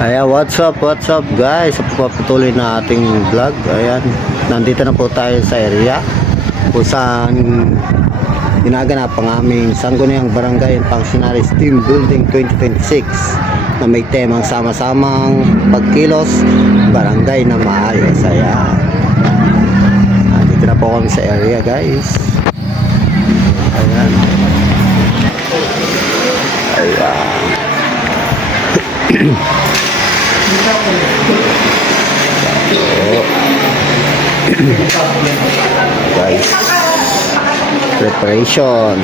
Ayan, what's up guys? Sa pagpapatuloy na ating vlog. Ayan, nandito na po tayo sa area kung saan ginaganap ang aming Sangguniang Barangay and Functionaries Team Building 2026 na may temang sama-samang pagkilos barangay na maayos. Ayan, nandito na po kami sa area guys. Ayan. Ayan. Guys, preparation.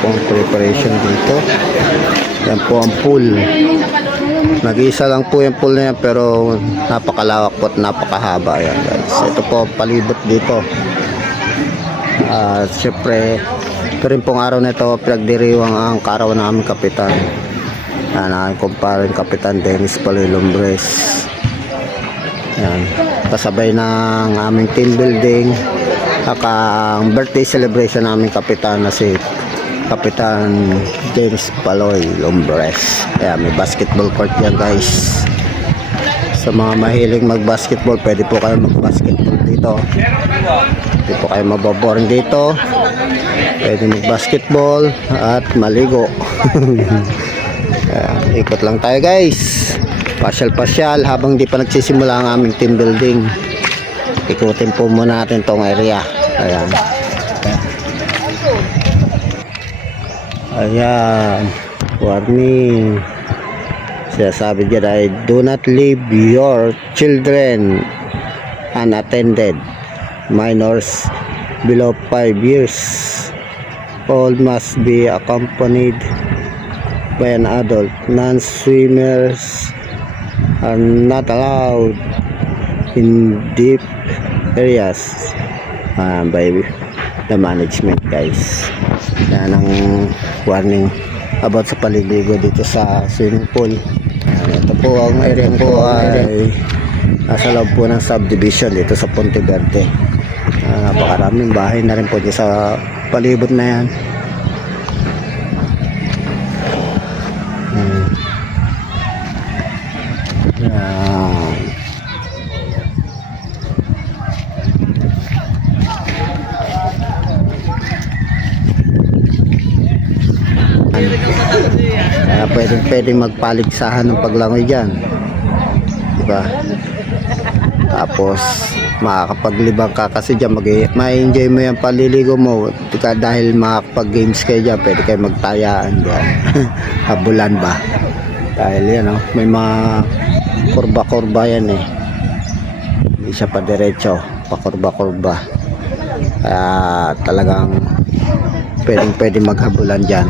Pong preparation dito. Yan po ang pool. Nag-iisa lang po yung pool na yan, pero napakalawak po at napakahaba. Yan guys, ito po palibot dito. Siyempre ito rin pong araw na ito pinagdiriwang ang kaarawan ng aming kapitan, ang kumparing Kapitan Dennis Paloy Lumbres. Yan, kasabay ng aming team building saka ang birthday celebration ng aming kapitan na si Kapitan Dennis Paloy Lumbres. Ayan, may basketball court yan guys. Sa mga mahilig mag-basketball, pwede po kayo mag-basketball dito. Hindi po kayo mababoring dito. Pwede mag-basketball at maligo. Ayan, ikot lang tayo guys. Pasyal-pasyal habang di pa nagsisimula ang aming team building. Ikutin po muna natin tong area. Ayan. Ayan. Warning. Sinasabi dyan ay do not leave your children unattended. Minors below 5 years. All must be accompanied by an adult. Non-swimmers are not allowed in deep areas by the management guys. Yan ang warning about sa paliligo dito sa swimming pool. Ito po ang area po ay nasa loob po ng subdivision dito sa Ponte Verde. Napakaraming bahay na rin po dito sa palibot na yan. Pwedeng magpaligsahan ng paglangoy dyan, diba? Tapos makakapaglibang ka kasi dyan, ma-enjoy mo yung paliligo mo dahil makakapag games kayo dyan. Pwede kayo magtayaan dyan. Habulan ba dahil yan may mga kurba-kurba yan hindi siya pa diretso, pa kurba-kurba. Talagang pwede maghabulan dyan.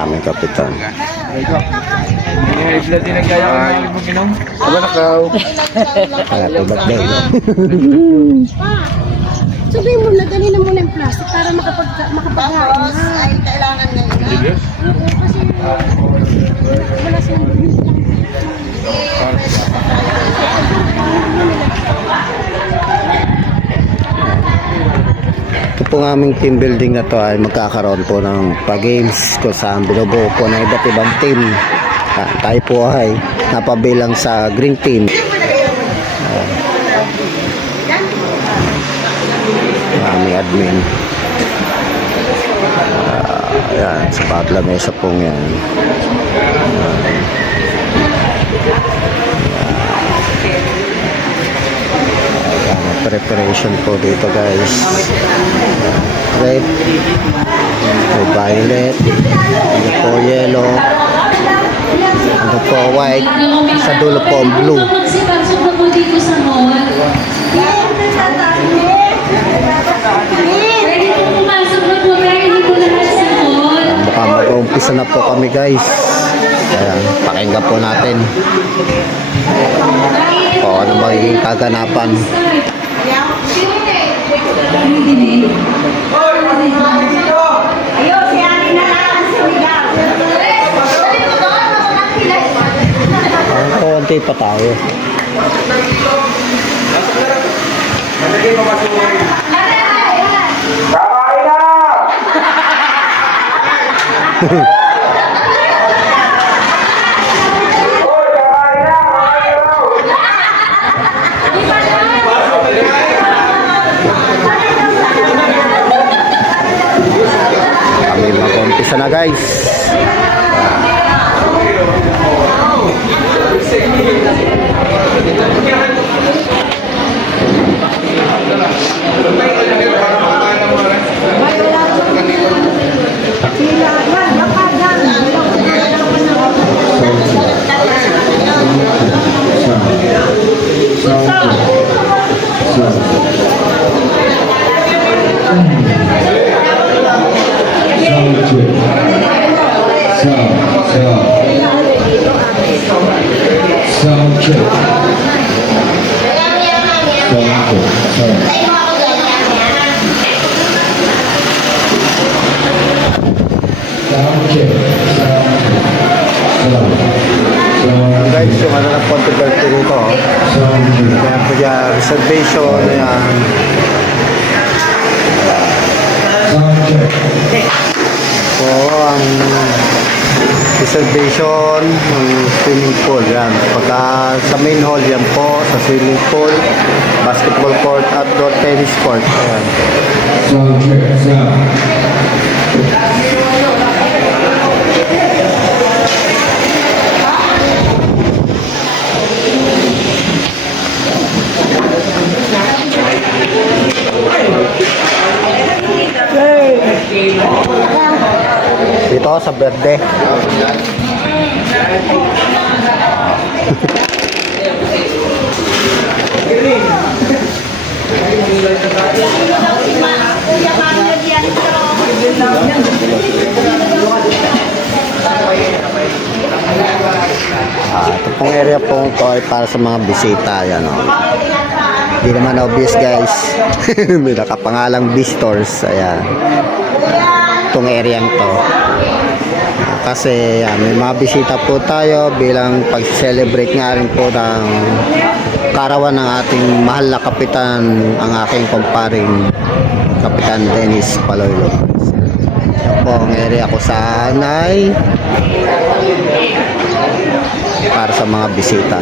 Aming kapitan. Blood din ang kaya ko mag-inom. Aba nakaw. Happy birthday. Sabihin mo na ganina muna yung plastic para makapaghain na. Ay, kailangan ngayon. Kasi wala silang Ito po ng aming team building na to ay magkakaroon po ng pa-games kung saan binubuo po ng iba't ibang team. Tayo po ay napabilang sa green team. Aming admin. Ayan, sa bawat lamesa pong yan. Preparation po dito guys. Red, may violet, ano po yellow, ano po white, sa dulo po ang blue. Mukhang mag-umpisa na po kami guys. Ayan, pakinggan po natin kung ano magiging kaganapan. Konti pa tayo. Kami mag-umpisa na guys. Sound check. Guys, yung ano na Ponte Verde rito. Kaya po dyan, reservation, ayan. So, ang reservation ng swimming pool, yan. Pagka sa main hall, yan po, sa swimming pool, basketball court, outdoor tennis court, ayan. Dito sa Verde. Ito pong area po ito ay para sa mga bisita. Yan, oh. Hindi naman obvious guys. May nakapangalang visitors. Ayan. Itong area to. Kasi may mga bisita po tayo bilang pag-celebrate nga rin po ng karawan ng ating mahal na kapitan, ang aking kumparing Kapitan Dennis Paloilo. Ito po ang area ko sa Anay para sa mga bisita.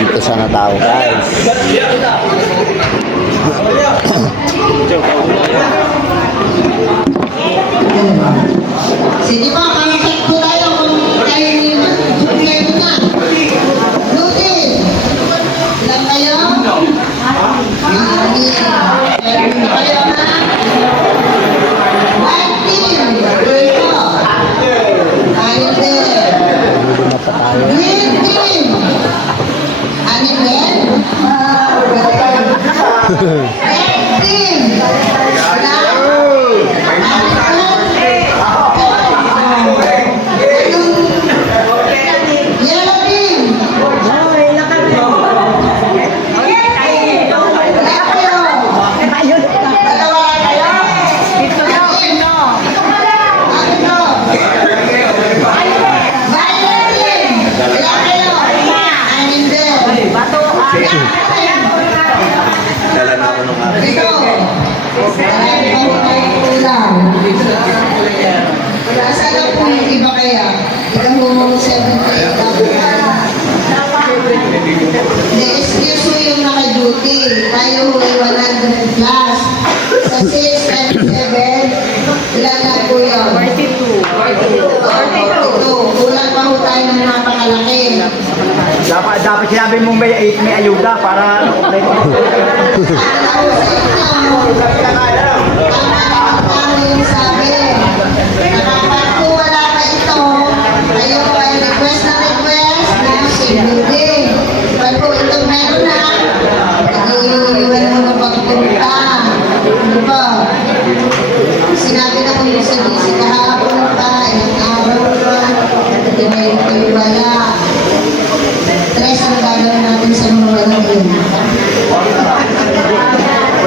Umpisa na tayo guys. Sige po, pangkat po tayo kung tayo suplento na. Lutin! Ilan kayo? Meron kayo na? White team! Dito! Tayo din! Green team! Anin din? Red team! Dala na ako nung aking. Sana po yung iba kaya. Ikaw mo 78 excuse mo yung naka-duty. Tayo ho ay 100 plus. Sa 6 and 7, ilan na po yun? 42. Kulang pa ho tayo ng napakalaki. Dapat sinabi mo may ayuda para yung sabi. Kung wala pa ito, kayo ay request na same day. Pag po ito meron na, nag-iiwan mo na pagpunta. sinabi na ko yung sa DC kahapon pa, ilang araw pa, at ngayon kayo wala. Tres ang gagawin natin sa mga walang yun.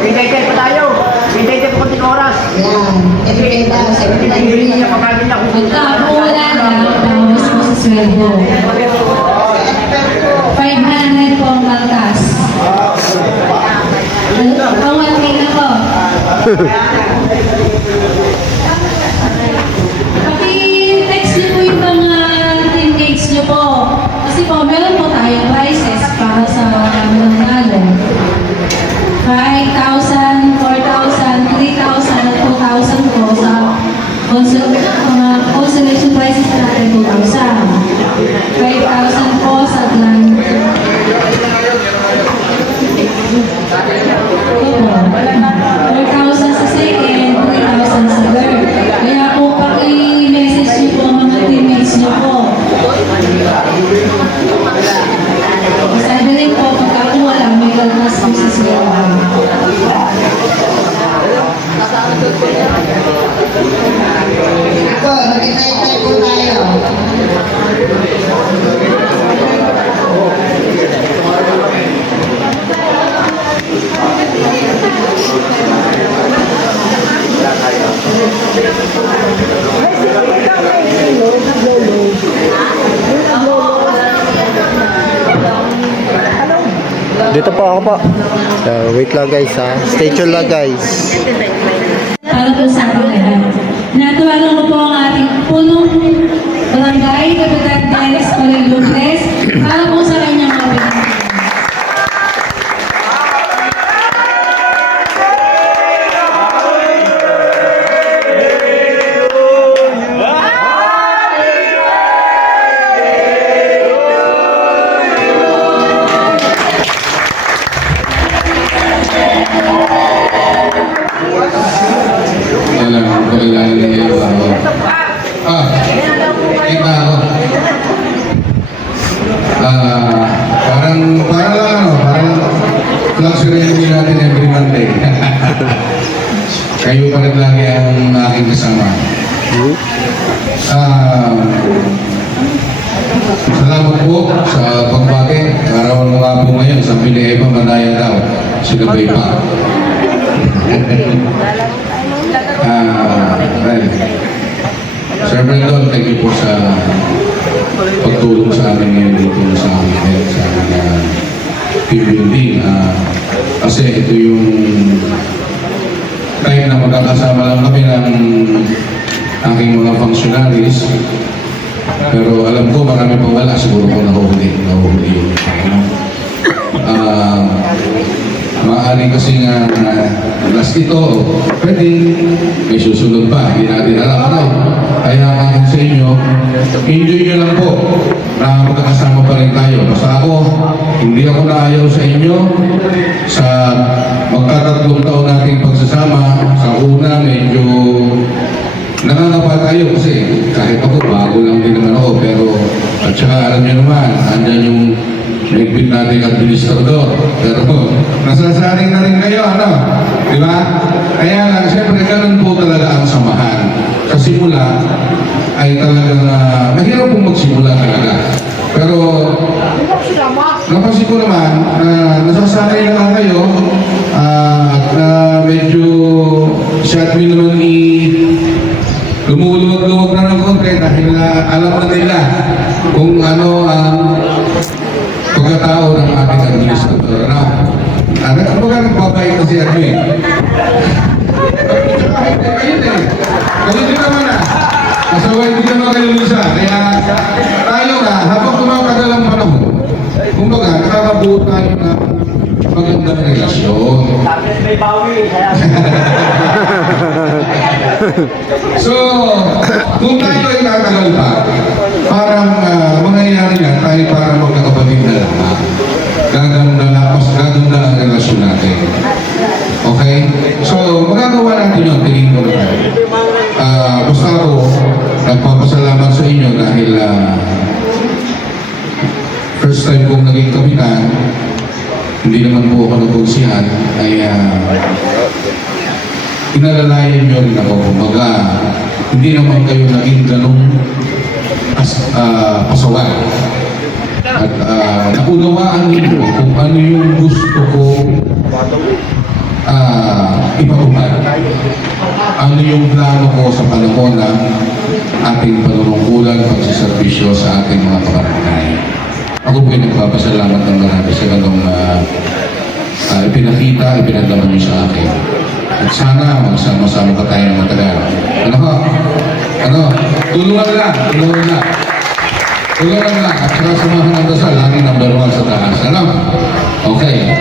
Hintay-hintay pa tayo. Hintay-hintay pa konting oras. Yan. Every day ba? Sa Hintay-hintay niya, pagkagin niya. Pagka wala na, bawas mo sa sweldo. 500 po ang kaltas. Kawatin ako. Paki-text niyo po yung mga teammates niyo po. Kasi po, meron po tayong prices para sa mananalo. 5,000, 4,000, 3,000, at 2,000 po sa mga consolation prices natin 2,000. 5,000 po sa grand. Ito po. 4,000 sa second, 3,000 sa third. Kaya po, paki-message niyo po mga teammates niyo po. Sabi rin po, pagka wala, may kalmas po sa sigawan. Ito, nag-itay-tay po tayo. Dito po ako po. Wait lang guys ha. Stay tuned lang guys. Para po sa ating lahat. Natuwalan ko po ang ating punong barangay, Kapitan Dennis Colin-Lupres, para po sa kanyang mga pinag-aaral. Alam ko kailangan niya yung ako. Kita ako. Parang luxury din natin every Monday. Kayo pa rin lagi ang aking kasama. Salamat po sa pagbati. Araw ng mga po ngayon, sa Pinay pa Manaya daw. Sinabay pa. Sir Brandon, thank you po sa pagtulong sa amin ngayon dito sa amin team building. Kasi ito yung time na magkakasama lang kami ng aking mga functionaries. Pero alam ko marami pang wala, siguro po nahuhuli yung maaari kasi nga last ito, pwede may susunod pa, hindi natin alam ano. Kaya nga sa inyo, enjoy nyo lang po na magkakasama pa rin tayo. Basta ako, hindi ako naayaw sa inyo sa magkatatlong taon nating pagsasama. Sa una, medyo nangangapa tayo kasi kahit ako, bago lang din naman ako. Pero, at saka alam nyo naman, andyan yung nagpit natin administrador. Pero nasasaring na rin kayo, ano? Di ba? Kaya lang, siyempre, ganun po talaga ang samahan. Sa simula, ay talagang mahirap pong magsimula talaga. Pero, napansin ko naman, nasasanay na lang kayo, at medyo si admin naman lumuluwag-luwag na ng konti dahil alam na nila kung ano ang pagkatao ng ating administrator. Nagbabayad kasi admin. Kayo din naman kasaway din naman kayo isa. Kaya tayo habang tumatagal ang panahon, kumbaga, nakakabuo tayo ng magandang relasyon. Tapos may bawi. So, kung tayo ay tatagal pa, parang mangyayari na tayo parang magkakapatid na lang. Gaganda ang relasyon natin. Okay? So, magagawa natin yun, tingin ko naman. Basta ako, nagpapasalamat sa inyo dahil first time kong naging kapitan, hindi naman po ako nagpagsihan, ay pinalalayan nyo rin ako. Kumbaga, hindi naman kayo naging ganong pasawan. At naunawaan ninyo kung ano yung gusto ko ipatupad. Ano yung plano ko sa panahon ng ating panunungkulan, pagsiservisyo sa ating mga kabarangay. Ako po'y nagpapasalamat ng marami sa ganong ipinaglaman niyo sa akin. At sana magsama-sama pa tayo ng matagal. Ano ho? Ano? Tulungan lang. Tulungan lang. At saka samahan ng dasal, lagi number 1 sa taas. Ano? Okay.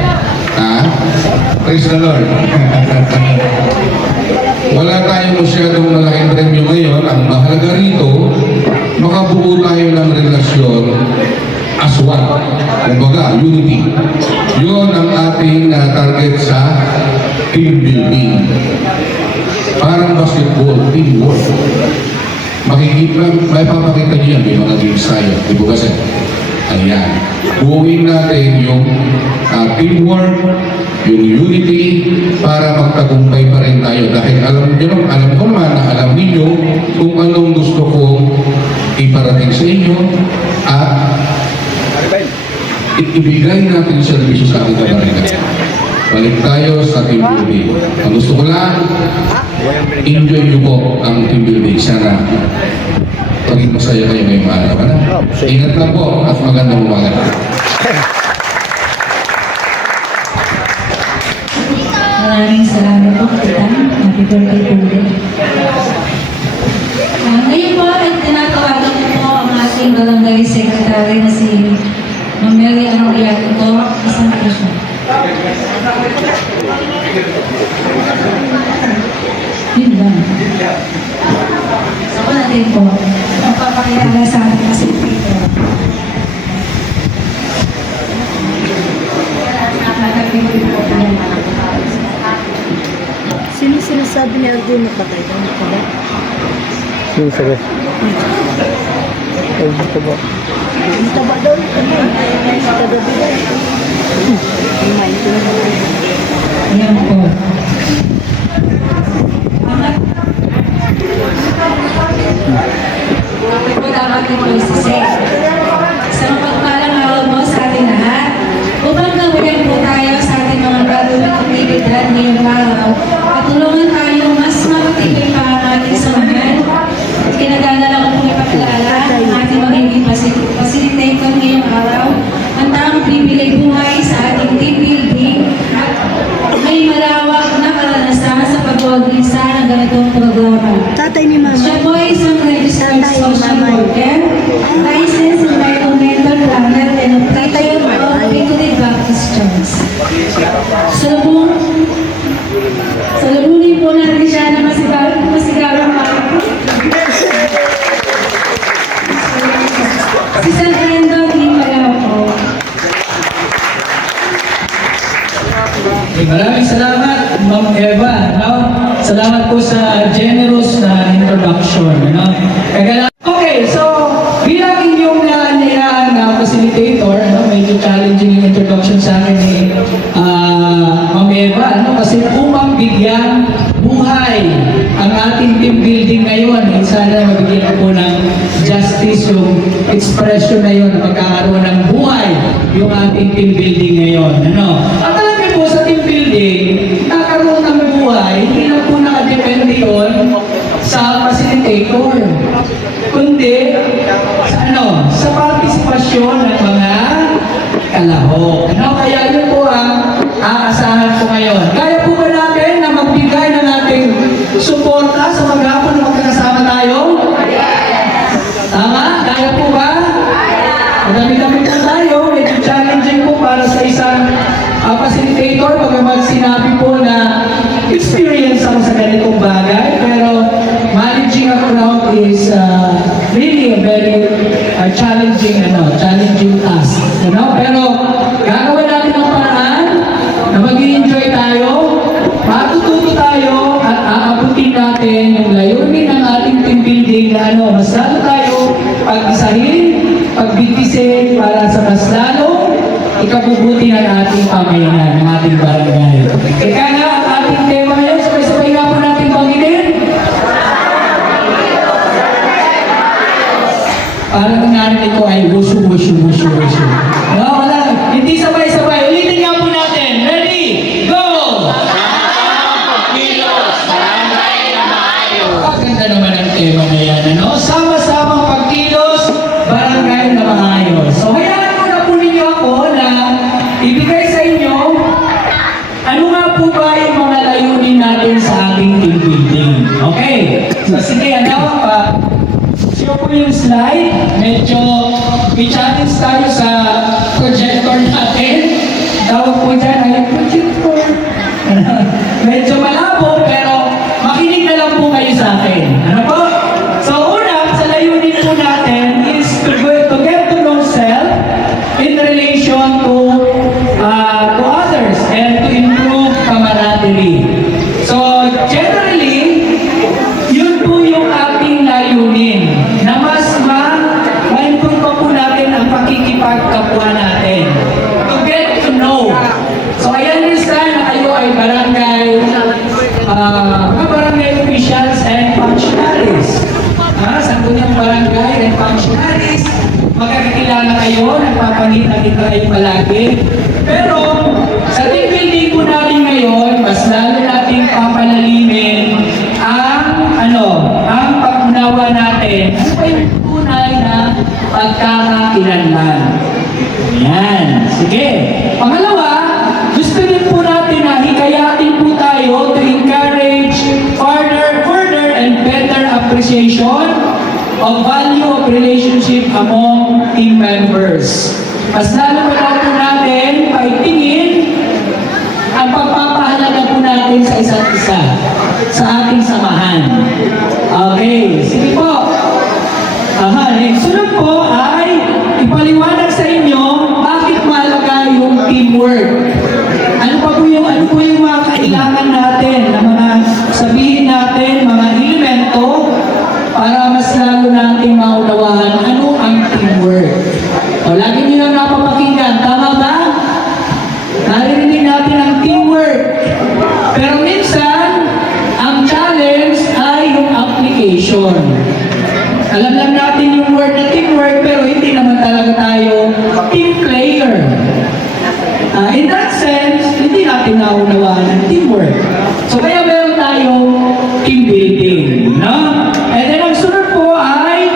Praise the Lord. Wala tayong masyadong malaking premyo ngayon. Ang mahalaga rito, makabuo tayo ng relasyon as one. Kumbaga, unity. Yun ang ating target sa team building. Parang basketball, teamwork. May papakita niyo yan, may mga games tayo. Di ba kasi? Ayan. Buuin natin yung teamwork, yung unity, para magtagumpay pa rin tayo. Dahil alam ko naman na alam ninyo kung anong gusto kong iparating sa inyo at ibigay natin yung servisyo sa ating kabarangay. Balik tayo sa team building. Ang gusto ko lang, enjoy nyo po ang team building. Sana paging masaya kayo ngayong araw. Ingat lang po at magandang umaga. Maraming salamat po, Kapitan. Happy birthday po ulit. Ngayon po, ay tinatawagan ko po ang ating barangay secretary na si Ma'am Mary Arroyato po. Isang po siya. Yun lang. Ako natin po, magpapakilala sa ating kasi dito. Sino sinasabi ni Arjun na patay? Ano ka ba? Yung sabi. Ay, dito ba? Ang taba daw. Sa kagabi daw. Ayan po. Bakit po dapat ito isisip? Sa mapagpalang araw mo sa ating lahat, upang gawin po tayo sa ating mga gagawing aktibidad ngayong araw, at tulungan tayo mas mapatibay pa ang ating samahan. Kinagandala ko pong ipakilala ang ating magiging facilitator ngayong araw, ang taong bibigay buhay sa ating team building at may malawak na karanasan sa pag-uwag-isa ng ganitong programa. Tatay ni Mama. Siya po ay isang registered social worker, licensed environmental planner, and operator of Victory Baptist Church. Salamunin po natin siya na masigarang makakot. Si San Brandon Himalaw po. Maraming salamat, Ma'am Eva. No? Salamat po sa generous na introduction. No? Okay, so bilang inyong nanilaan na facilitator, medyo challenging yung introduction sa akin ni Ma'am Eva. Kasi upang bigyan buhay ang ating team building ngayon, sana mabigyan po ng justice yung expression na yun, magkakaroon ng buhay yung ating team building ngayon. At alam niyo po sa team building, nakaroon ng buhay, hindi lang po nakadepende yun sa facilitator, kundi sa partisipasyon ng mga kalahok. Kaya yun po ang aasahan ko ngayon. Kaya po ba natin na magbigay ng ating suporta sa maghapon na magkakasama tayo? Tama? Kaya po ba? Madami-dami po tayo. Medyo challenging po para sa isang facilitator. Pagkaman sinabi po na experience ako sa ganitong bagay. Pero managing a crowd is really a very challenging task. Pero gagawin natin ang paraan na mag-i-enjoy tayo, matututo tayo, at aabutin natin yung layunin ng ating team building na mas lalo tayo pag-isahin, pagbitisin para sa mas lalo ikabubuti ng ating pamayanan, ng ating barangay. Kaya nga ang ating tema ngayon, sabay-sabay nga po na po yung slide. Medyo may challenge tayo sa projector natin. Tawag po dyan ay projector. Medyo malabo pero makinig na lang po kayo sa akin. Ano po? So una, sa layunin po natin is to get to know self in relation to others and to improve camaraderie. So generally, yun po yung ating layunin na mas ma-improve pa po natin ang pakikipagkapwa natin. To get to know. So I understand na kayo ay barangay, mga barangay officials and functionaries. Sangkot ng barangay and functionaries, magkakilala kayo, nagpapangita-kita kayo palagi. Pero sa team building po natin ngayon, mas lalo nating papalalimin ang pag-unawa natin. Ano ba yung tunay na pagkakakilanlan? Yan. Sige. Pangalawa, gusto din po natin na hikayatin po tayo to encourage further and better appreciation of value of relationship among team members. Mas lalo pa daw po natin paitingin ang pagpapahalaga po natin sa isa't isa sa ating samahan. Okay, sige po. Sunod po ay ipaliwanag sa inyo bakit mahalaga yung teamwork. Ano po yung mga kailangan natin na mga sabihin natin, mga elemento para mas lalo natin maunawahan ano ang teamwork. O, lagi nyo lang napapakinggan, tama ba? Naririnig natin ang teamwork. Pero minsan, ang challenge ay yung application. Alam lang natin yung word na teamwork, pero hindi naman talaga tayo team player. In that sense, hindi natin naunawaan ang teamwork. So kaya meron tayong team building. No? And then ang sunod po ay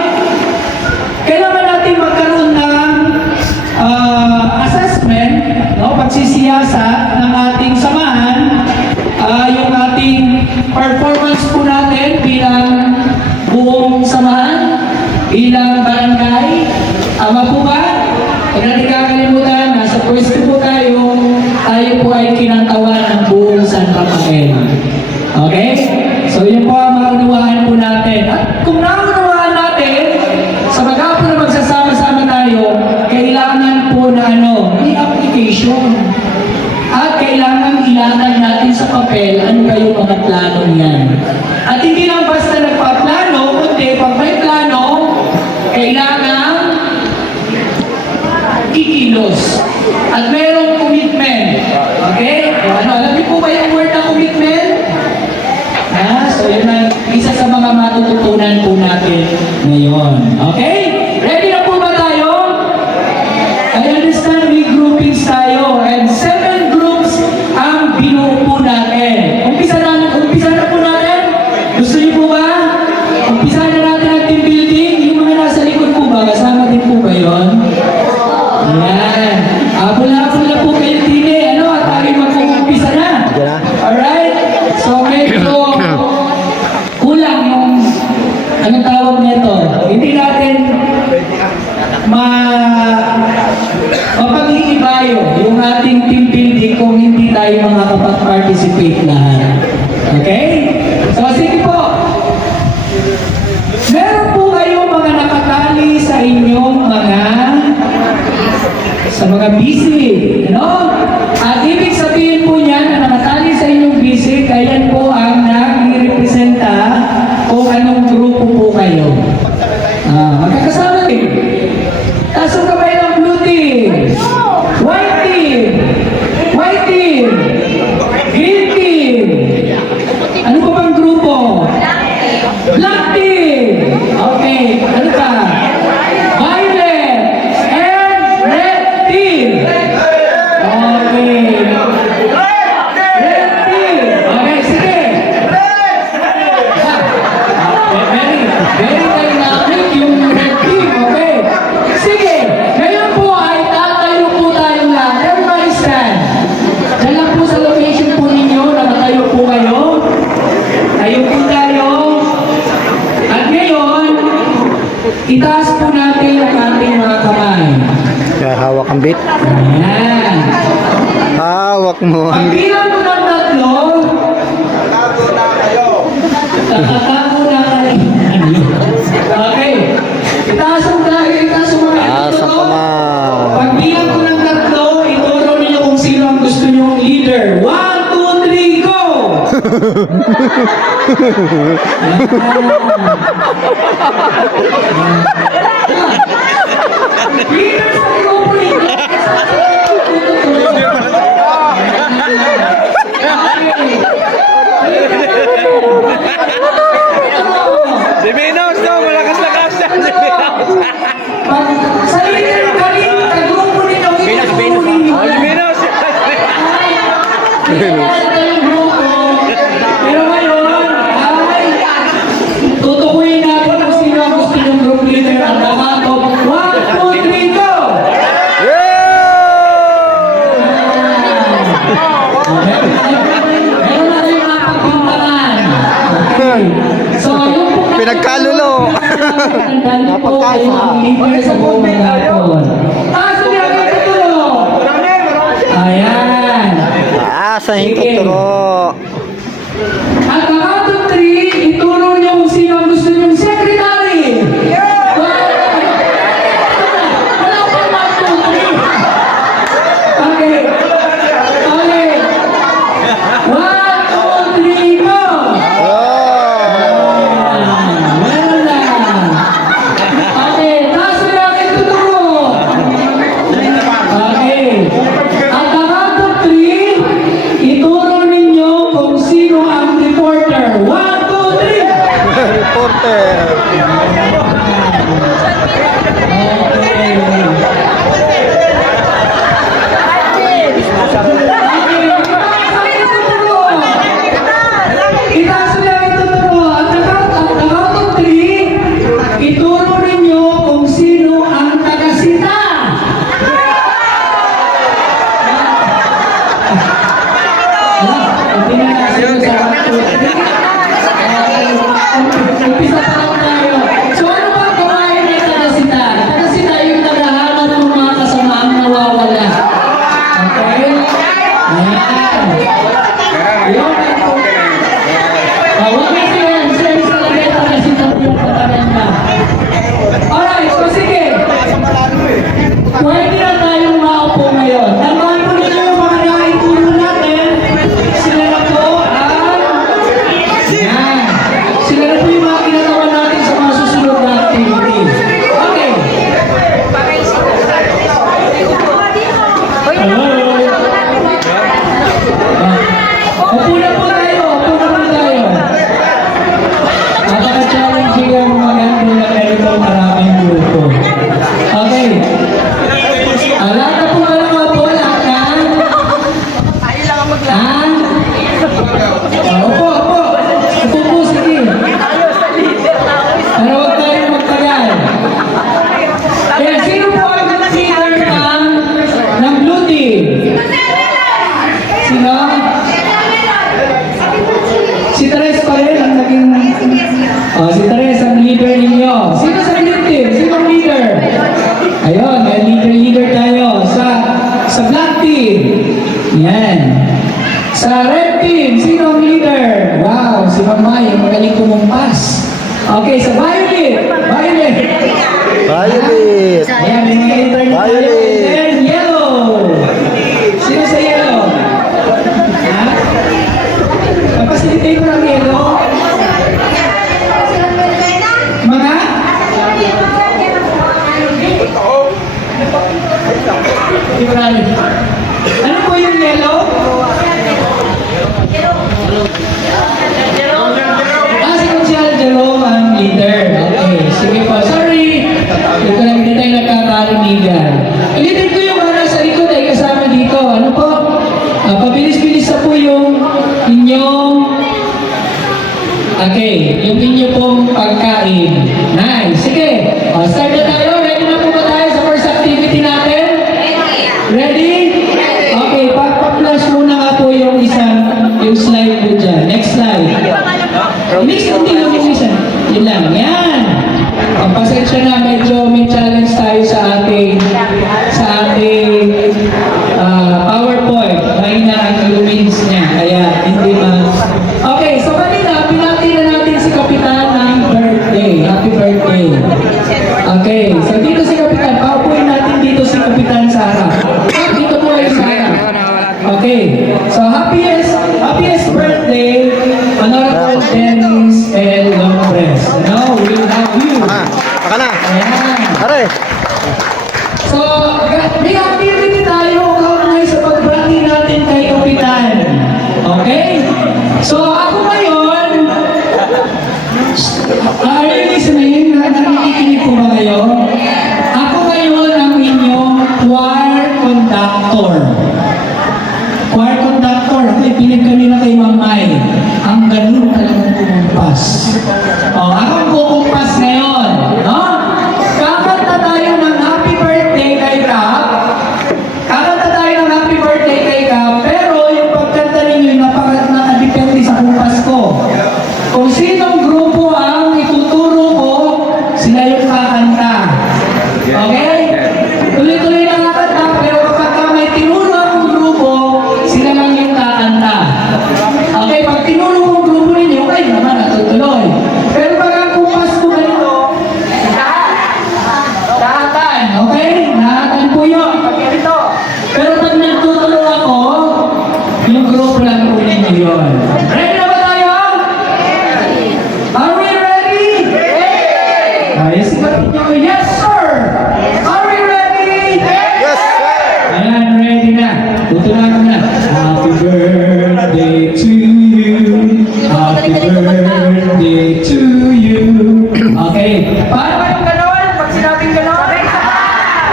kailangan natin magkaroon ng assessment, no? Pagsisiyasat ng ating samahan, yung ating performance po natin bilang buong samahan, bilang barangay. Tama po ba? Kung natin kakalimutan, nasa pwesto po tayo po ay kinantawan ng buong San Rafael. Okay? So yun po ang maunawaan po natin. At kung naunawaan natin, sa maghapon na magsasama-sama tayo, kailangan po na i-application. At kailangan ilatag natin sa papel ano ba yung mga plano niyan. At hindi lang basta nagpa-plano, kundi pag may plano, kailangan kikilos. At mayroong commitment. Okay? Alam niyo po ba yung word na commitment? So yun ang isa sa mga matututunan po natin ngayon. Okay? Ready na po ba tayo? I understand may groupings tayo and 7 groups ang binuo po natin. Umpisa na po natin? Gusto niyo po ba? Umpisa na natin ang team building. Yung mga nasa likod po ba? Kasama din po ba yun? Yan. Habol-habol na po kayo tine. At tayo mag-umpisa na. Alright? So medyo kulang yung anong tawag nito. Hindi natin mapag-iibayo yung ating team building kung hindi tayo makakapag-participate lahat. Okay? So sige po. Meron po kayong mga nakatali sa inyong mga busy. At ibig sabihin po niyan na nakatali sa inyong busy, kaya po ang nag-representa kung anong grupo po kayo. Magkakasama din. Taso kamay ng blue team, white team, green team. Ano pa bang grupo? Black team. Okay. Ano pa? Violet and red team. Okay. hawak mo. Pagbilang ko ng 3, Tago na kayo. tatatago na kayo. Okay. Itaas ang dahil, itaas ang mga Taas ang kamay. Pagbilang ko ng 3, ituro niyo kung sino ang gusto niyong leader. 1, 2, 3, go! Leader sa grupo ninyo. Si Minos, no? Malakas na kasya. Si Minos. Sa leader galing, sa grupo ninyo. Oh, si Minos. Pero ngayon, ay, tutukuyin natin kung sino ang gusto ng group leader at nakatop. 1, 2, 3, go! Meron na rin mga pagpintaran. Okay. So, yung po Pinagkalulo. Napagkasa. Okay, sa buong magkakon. Taas na yung tutulong. Ayan. Taas ang hituturo. At nakatong 3, ituro niyo kung sino ang gusto niyong secretary. Wala pa naman 2, 3. Okay. Okay. 1, 2, 3, go! Meron na. Okay, taas na lang yung tuturo. Okay. At nakatong 3, ituro ninyo kung sino ang reporter. 1, 2, 3. Reporter. Ituro ninyo kung sino ang tagasita. Hindi na nasin sa umpisa pa lang tayo. So ano ba ang gawain ng tagasita? Tagasita yung naghahanap ng mga kasamaang nawawala. Okay? Ayan. Yun ang huwag na siya. Siyempre sa lagay tagasita po yung patanan na. Alright, so sige. Pwede na tayong maupo ngayon. Tandaan po ninyo yung mga naituro natin. Sila na po ang... Yan. Sila na po yung mga ginagawa natin sa mga susunod na activities. Okay. Hello. Upo na po tayo. Upo na po tayo. Napaka-challenging ang mag-handle ng ganito maraming grupo. Okay. Lahat na po ba ng upo? Lahat na? Ha? Opo, opo. Opo po, sige. Pero huwag tayong magtagal. Kaya sino po ang leader ng blue team? Sino? Si Teres pa rin ang naging... si Teres ang leader ninyo. Sino sa blue team? Sino ang leader? Ayun, may leader tayo. Sa black team. Yan. Sa red team, sino ang leader? Wow, si Mamay, magaling kumumpas. Okay, sa violet. Violet. Violet. Ayan, may mga leader na tayo. Violet. And then, yellow. Sino sa yellow? Ha? Papasilitate mo ng yellow? Mga? Hindi ko namin. Ano po yung yellow? Si Consial Jerome ang leader. Okay, sige po. Sorry. Dito lang hindi tayo nagkakarinigan. Leader ko yung mga sa likod ay kasama dito. Ano po? Pabilis-bilis na po yung inyong... Okay, yung inyo pong pagkain. Nice. Sige. Start na tayo. Ready na po ba tayo sa first activity natin? Ready? Okay, pa-flash muna nga po yung slide po dyan. Next slide. Next, hindi lang yung isa. Yun lang. Yan. Pasensya na, medyo may challenge tayo sa ating PowerPoint. Mahina ang Are. So, may activity tayo kaugnay sa pagbati natin kay Kapitan. Okay? So, ako ngayon, are you listening? Nakikinig po ba kayo? Ako ngayon ang inyong choir conductor. Choir conductor, ako ipinig kanina kay Mamay. Ang ganun talagang kumumpas. Ako ang kumumpas ngayon. No? Kakanta tayo ng happy birthday kay Kap. Kakanta tayo ng happy birthday kay Kap. Pero yung pagkanta ninyo, nakadepende sa kumpas ko. Kung sinong grupo ang ituturo ko, sila yung kakanta. Okay? Tuloy-tuloy na kakanta, pero kapag may tinuro ang grupo, sila lang yung kakanta. Okay, pag tinuro ang grupo ninyo, kayo naman natutuloy. Pero pag ang kumpas ko ganito, lahatan. Okay? Lahatan po yun. Pag ganito. Pero pag nagtuturo ako, yung grupo lang po ninyo yun. Ready na ba tayo? Are we ready? Yes, yes, sir! Are we ready? Yes, sir. Ayan, ready na. Tutunan ko na. Happy birthday to you. Happy birthday to you. Okay. Paano ba yung gano'n? Pag sinabing gano'n?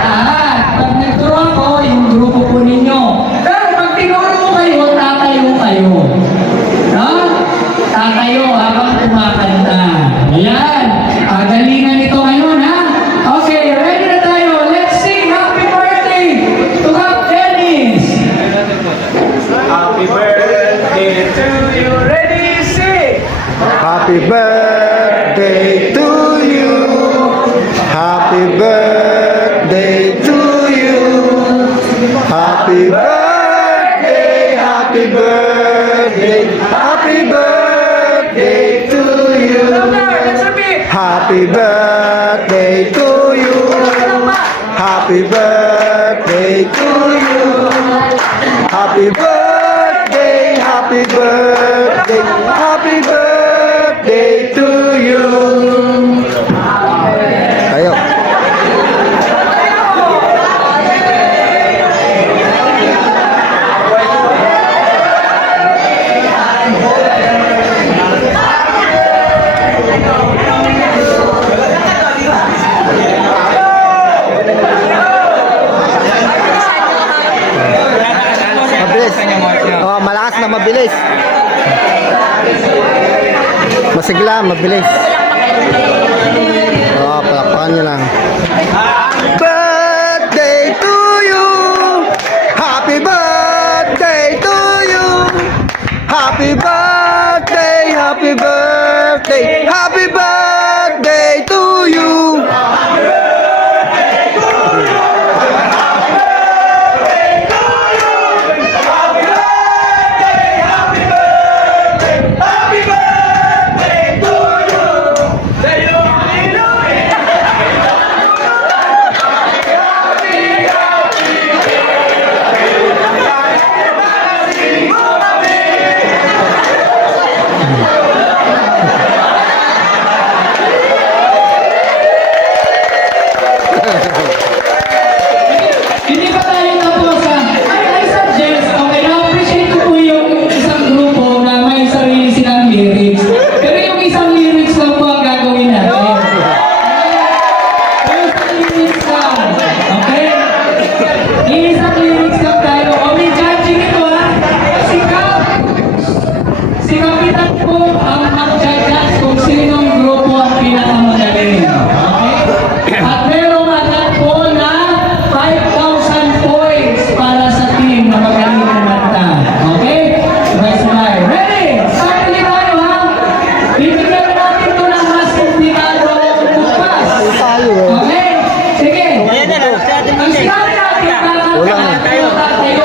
Lahat. Pag nagturo ako, yung grupo po ninyo. Pero pag tinuro ko kayo, tatayo kayo. No? Tatayo habang kumakanta. Ayan. Galingan ito ngayon, ha? Okay, ready na tayo. Let's sing happy birthday to Kap Dennis. Happy birthday to you. Ready, sing. Happy birthday to you. Happy birthday to you. Happy birthday, happy birthday, happy birthday to you. Happy birthday to you. Happy birthday to you. Happy birthday, happy birthday, happy birthday to you. Ayo. Mabilis. Oh, malakas na mabilis. Masigla, mabilis. Oh, palakpakan nyo lang. Birthday to you. Happy birthday to you. Happy birthday, happy birthday, happy birthday to you. Hindi pa tayo tapos, ha? I suggest, okay, na-appreciate ko po yung isang grupo na may sarili silang lyrics. Pero yung isang lyrics lang po ang gagawin natin. Yung isang lyrics lang. Okay? Yung isang lyrics lang tayo. O, may judging ito, ha? Si Kapitan po ang mag-judge kung sinong grupo ang pinakamagaling. Okay? At merong agad po na 5,000 points para sa team na magaling kumanta. Okay? Sabay-sabay. Ready? Start ulit tayo, ha? Bibigyan natin ito ng mas komplikado bukas. Okay? Sige. Ang start natin, kakanta tayo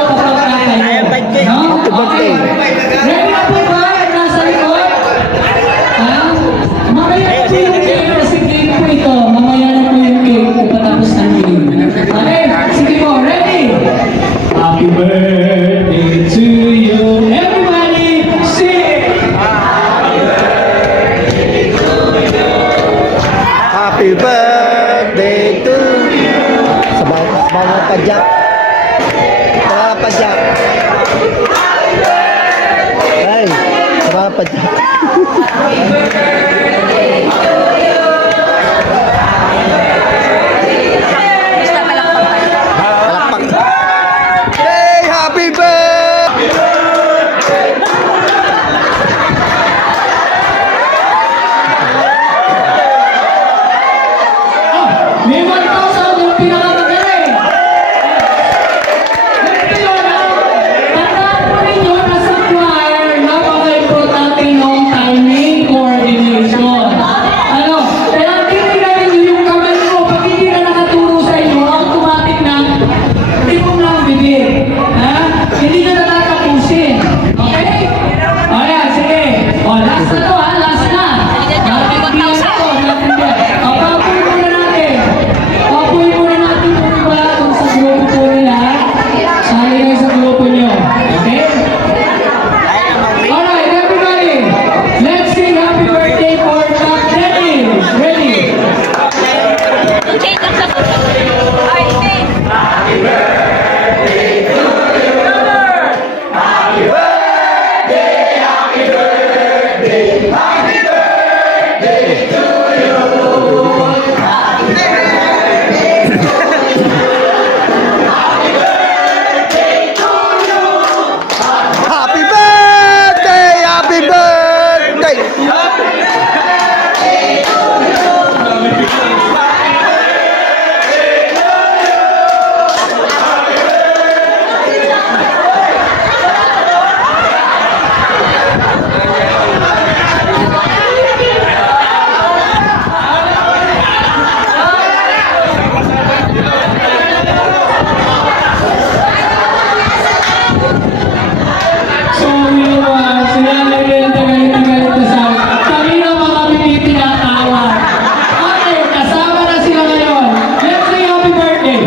kapag kakayo. No? Okay. Ready na po ba? Nasa likod? Ha? Mamaya po yung game kasi game po ito. pa dyan. Palakpak. Hey, happy birthday! May 1,000 yung pinakamagaling. Ganito yun, ha? Tandaan po ninyo na sa choir, napaka-importante ng timing coordination. Ano? Kaya tinigayin nyo yung kamay mo. Pag hindi na nakaturo sa inyo, automatic na tipong lang bibig. Ha? Hindi na natatapusin. Okay? O yan, sige. O, last na to, ha? Last na. Natindihan ko, natindihan. O, papuin muna natin. Papuin muna natin kung iba kung sa grupo po nila. Sali kayo sa grupo nyo. Okay? Alright, everybody. Let's sing happy birthday for Doc Dennis. Ready? Happy birthday! Happy birthday! So, sila nagagalit na sa akin. Kanina mga pipiti tinatawa. Okay, kasama na sila ngayon. Let's say happy birthday.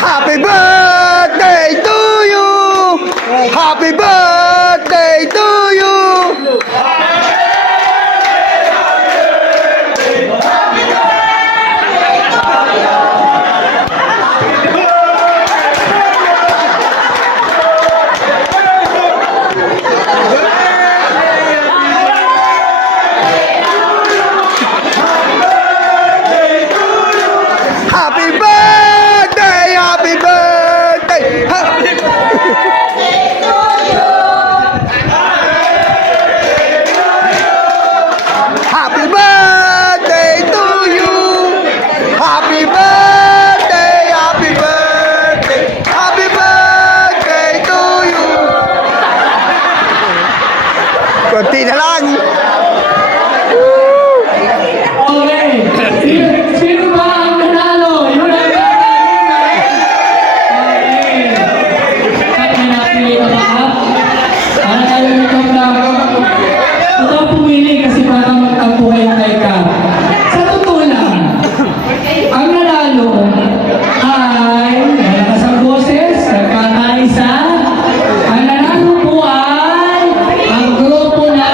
Happy birthday to you! Happy birthday to you! Happy birthday! Happy birthday! Happy birthday to you! Happy birthday! Happy birthday! Happy birthday to you! Kunti na lang! Okay. Sino ba ang nanalo? Yun ang okay. At may napili ka ba? Para tayo ikaw na. Ito pumili kasi para magtampo kayo kay ka. Sa totoo lang, ang nanalo ay malakas ang boses, nagkakaisa. Ang nanalo po ay ang grupo na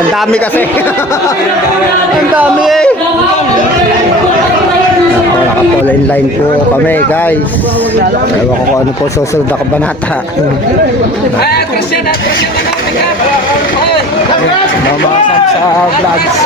Ang dami kasi. Ang dami eh. Nakapula in line po kami guys. Ewan ko kung ano po susunod na kabanata. Mamasam sa vlogs.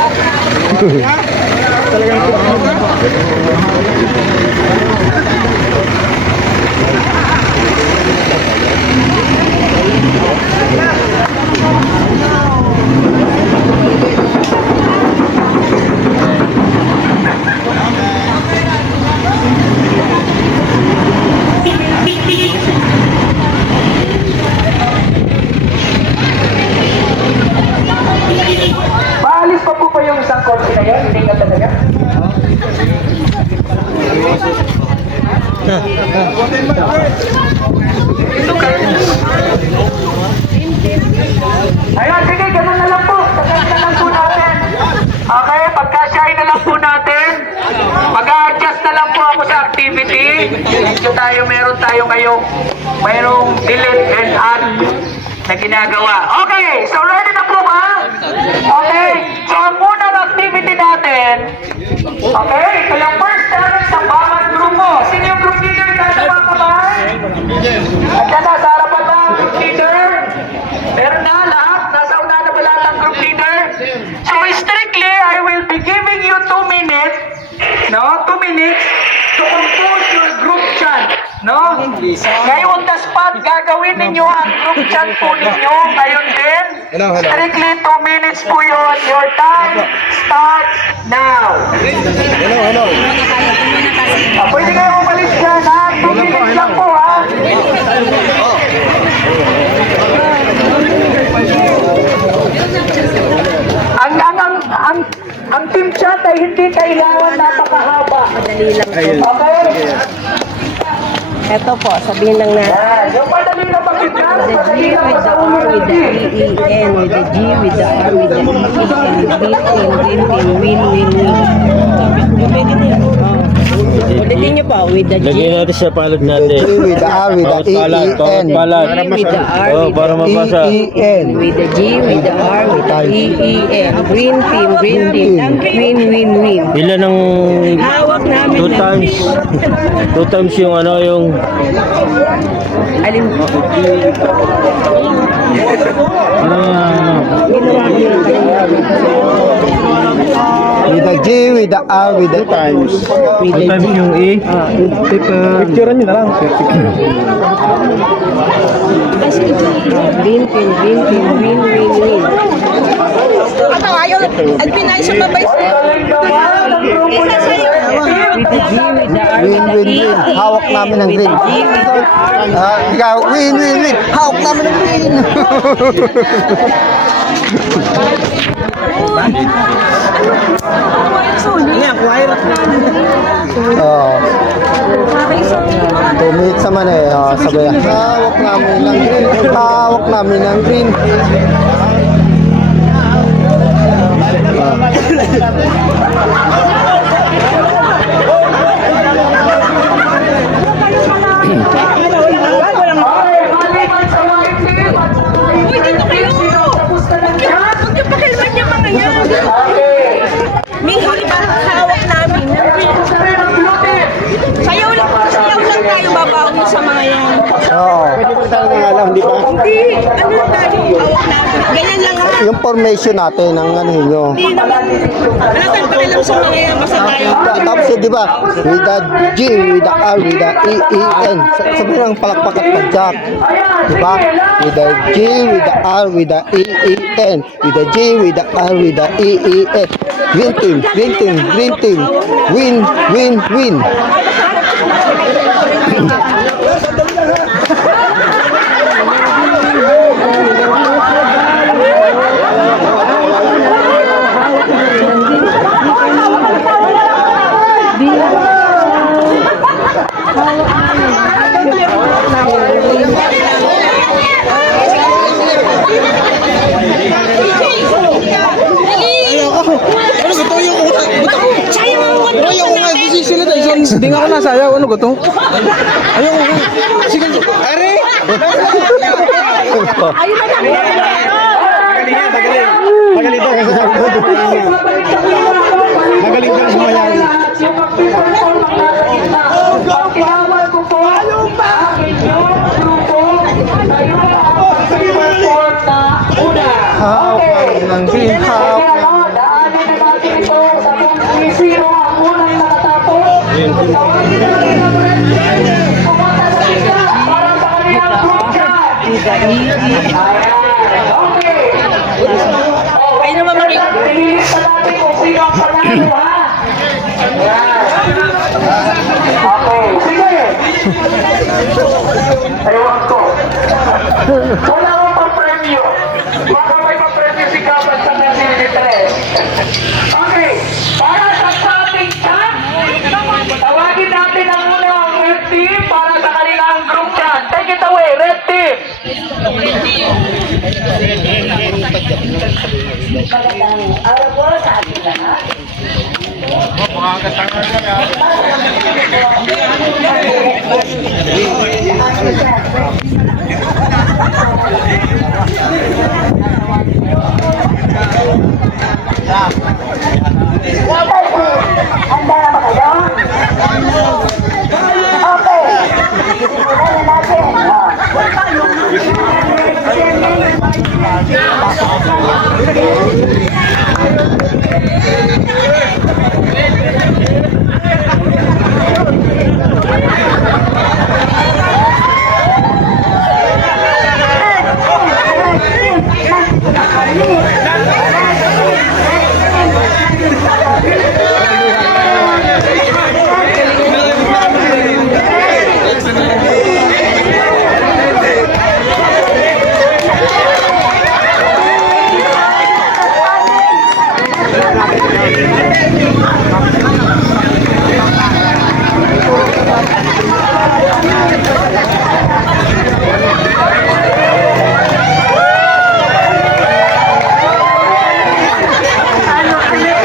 Paalis pa po yung isang course na yun? Hindi ka talaga? Ayan, sige, ganun na lang po. Ganun na lang po natin. Okay, pagkasyahin na lang po natin. Mag-a-adjust na lang po ako sa activity. Medyo tayo, meron tayo ngayong delete and add na ginagawa. Okay, so ready na po ba? Okay, so ang unang activity natin, okay, ito yung first challenge ng bawat grupo. Sino yung group leader dito mga kabahay? Andiyan na, sa harapan na ang group leader. Meron na lahat, nasa una na ba lahat ang group leader? So strictly, I will be giving you 2 minutes, no? 2 minutes to compose your group chant, no? Ngayon on the spot, gagawin ninyo ang group chant po ninyo. Ngayon din, strictly 2 minutes po yun. Your time starts now. Pwede kayo umalis dyan, ha? 2 minutes lang po, ha? Ang team chat ay hindi kailangan napakahaba. Madali lang. Okay? Ito po, sabihin lang na Yung madali na pakita, the G with the R with the E-E-N, with the G with the R with the E-E-N, win. Pwede na yun. Ulitin niyo po, with the G. Lagyan natin sa palad natin. G with the R with the E-E-N. Palad. With the R Oh, with para the mabasa. E-E-N. with the G with the R with the E-E-N. Green team. Win. Ilan ang Hawak namin 2 times? 2 times yung ano yung Alin po? With the G, with the R, with the times. 2 times yung E. Picturean nyo na lang. Green team. Win. At pinay sa babay sa with the G, with the R, with the E. Hawak namin ang green. Ikaw, win. Hawak namin ang green. Oh. 2 minutes naman eh. Oh, sabi, hawak namin ang green. Hawak namin ang green. Uy, dito kayo! Huwag niyo pakilman yung mga yan. May huli ba hawak namin? Sayaw lang tayo babawi sa mga yan. Oo. Hindi, ano lang tayo hawak namin. Ganyan lang ha. Yung formation natin, ang ano nyo. Hindi naman, wala tayong pakialam sa mga yan. Basta tayo. Tapos di ba, with the G, with the R, with the E-E-N. Sabi ng palakpak at padyak. Di ba? With the G, with the R, with the E-E-N. With the G, with the R, with the E-E-N. Green team. Win. Hindi nga ako nasayaw. Ano ko to? Ayaw ko. Sige. Are! Magaling daw kasi magaling daw sumayaw. Pagkawal ko po ang inyong grupo ay mag-report na una. Hawak ng green, hawak ng Daanin na natin ito sa kung sino ang unang nakatapos. Tawagin na natin ang president. Pumunta sa isa para sa kanilang group chat. Okay. Ay naman pinilis pa natin kung sino ang panalo, ha? Okay, sige. Ewan ko. Wala akong pa-premyo. Baka may pa-premyo si Kapat sa Nasilitres. Okay, para sa ating chat, tawagin natin ang una ang red team para sa Handa na ba kayo? Okay. Simulan na natin. Talo ka pa yun.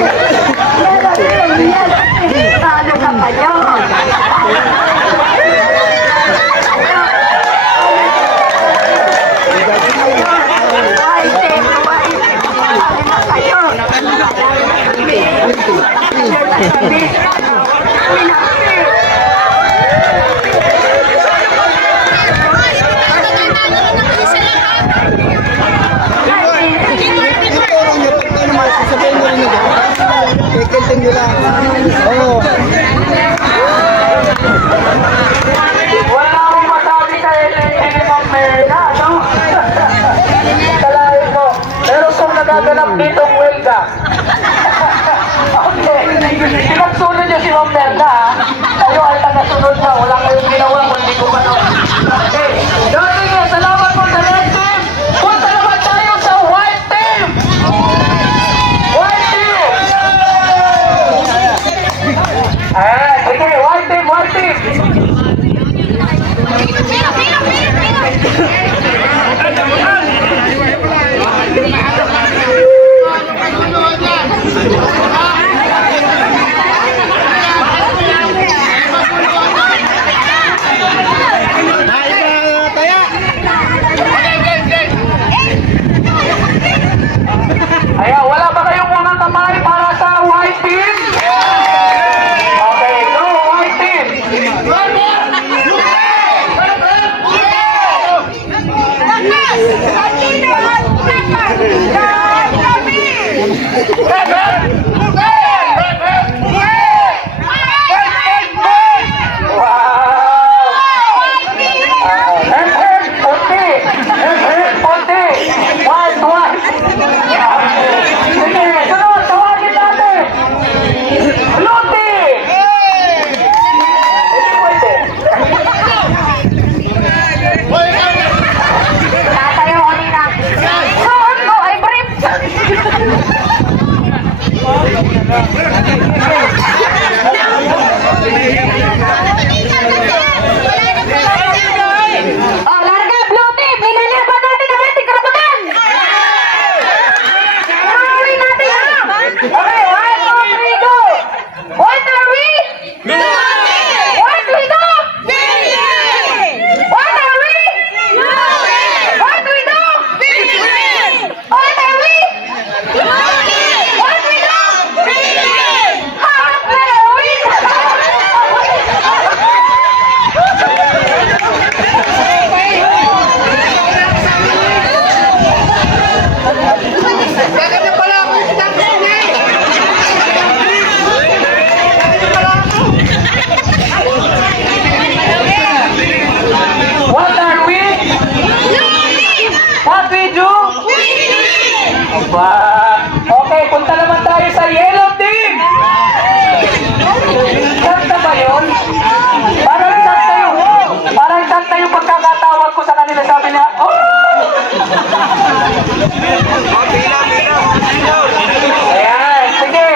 Kikintin nyo lang. Oo. Wala akong masabi sa LNG ni Ma'am Merna, no? Kalahin ko. Pero kung nagaganap ditong welga. Okay. Pinagsunod niyo si Ma'am Merna, ha? Kayo ay tagasunod na. Wala kayong ginawa kung hindi ko pa no. Okay. Dati nga, salamat po sa red team. Punta naman tayo sa white team. White team. Sige, white team, white team. Ayan, wala ba kayong mga kamay para sa white team? Okay, go white team! Okay, punta naman tayo sa yellow team! Sakta ba yun? Parang sakta yung pagkakatawag ko sa kanila. Sabi niya, oh! Ayan, sige!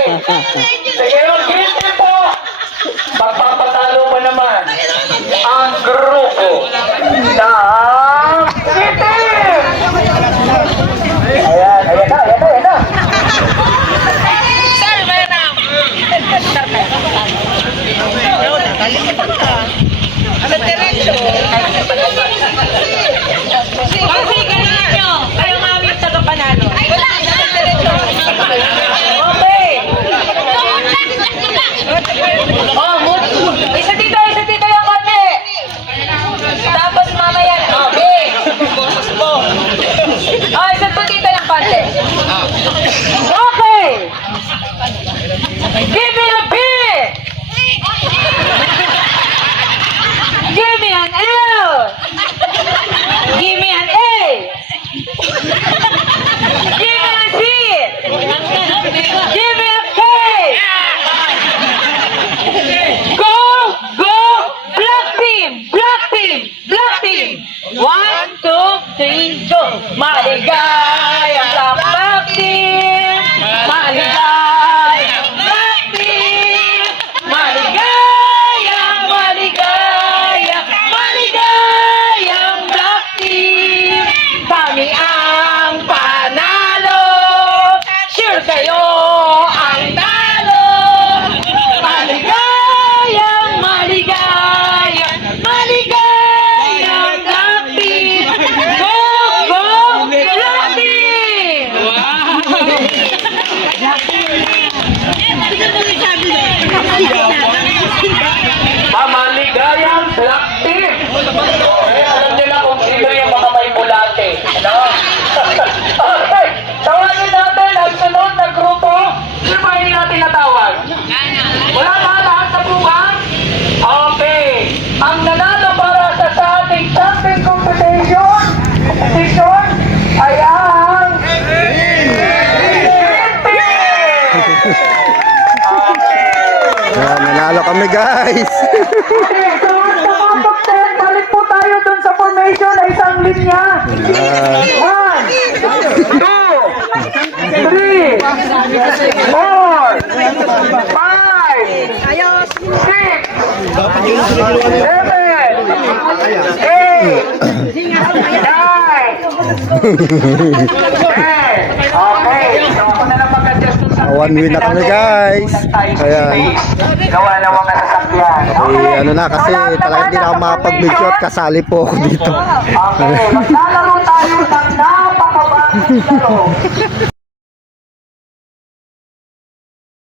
Okay. Sige, green team po. Magpapatalo mo naman ang grupo ng green team. Ayan, ayan na, ayan na, ayan na. Isa dito yung konti. Tapos mamaya, okay. Isa po dito yung konti. Okay. Give me a B. Give me an L. Give me an A. Give me a C. Give me a K. Go, go, black team, black team, black team. 1, 2, 3, go. Maligayang black team. Maligayang black team. Maligayang, maligayang, maligayang black team. Kami ang panalo. Sure kayo ang talo. Maligayang, maligayang, maligayang black team. Go, go, black team! Maligayang black team! Okay, alam nila kung sino yung mga may bulate. Ano? Okay, tawagin natin ang sunod na grupo. Sino ba hindi natin natawag? Wala ba lahat na buwan? Okay. Ang nanalo para sa ating champion competition ay ang Green Team! Ayan, nanalo kami guys. Okay, so sa mga top 10, balik po tayo dun sa formation na isang linya. 1, 2, 3, 4, 5, 6, 7, 8, 9, 10. Okay, so ako na lang mag-adjust dun sa 1 win na kami guys. Ayan. Gawa na mga sasakyan. Eh, ano na kasi talagang hindi na ako makapag-video at kasali po ako dito. Okay, maglalaro tayo ng napakabagong laro.